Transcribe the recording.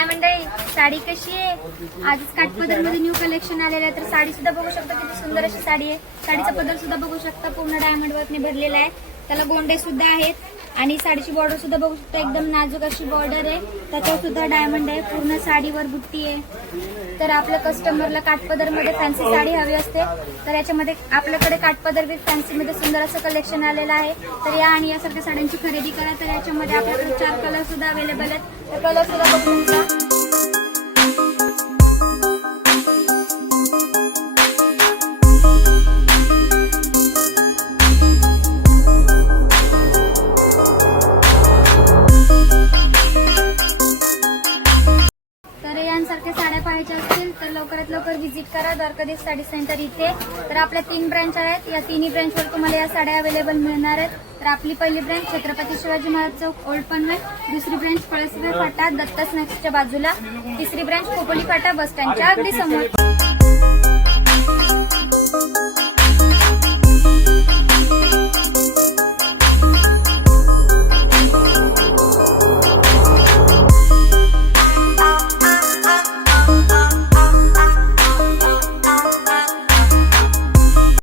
काय मंडळी, साडी कशी आहे? आजच काठपदर मध्ये न्यू कलेक्शन आलेलं आहे. तर साडी सुद्धा बघू शकता, किती सुंदर अशी साडी आहे. साडीचा पदर सुद्धा बघू शकता, पूर्ण डायमंड वर्कने भरलेला आहे. त्याला गोंडे सुद्धा आहेत आणि साडीची बॉर्डर सुद्धा बघू शकता, एकदम नाजूक अशी बॉर्डर आहे. त्याच्यावर सुद्धा डायमंड आहे. पूर्ण साडीवर बुट्टी आहे. तर आपल्या कस्टमरला काठपदर मध्ये फॅन्सी साडी हवी असते, तर याच्यामध्ये आपल्याकडे काठपदर विथ फॅन्सी मध्ये सुंदर असं कलेक्शन आलेलं आहे. तर या आणि यासारख्या साड्यांची खरेदी करा. तर याच्यामध्ये आपल्याकडे 4 कलर सुद्धा अवेलेबल आहेत. तर कलर सुद्धा बघू शकता. यांसारख्या साड्या पाहायच्या असतील तर लवकरात लवकर व्हिजिट करा द्वारकाधीश साडी सेंटर इथे. तर आपल्या 3 ब्रँच आहेत. या तिन्ही ब्रँचवर तुम्हाला या साड्या अवेलेबल मिळणार आहेत. तर आपली पहिली ब्रँच छत्रपती शिवाजी महाराज चौक ओल्ड पनवेल, दुसरी ब्रँच पळसवे फाटा दत्त स्नॅक्सच्या बाजूला, तिसरी ब्रँच खोपोली फाटा बस स्टँडच्या अगदी समोर.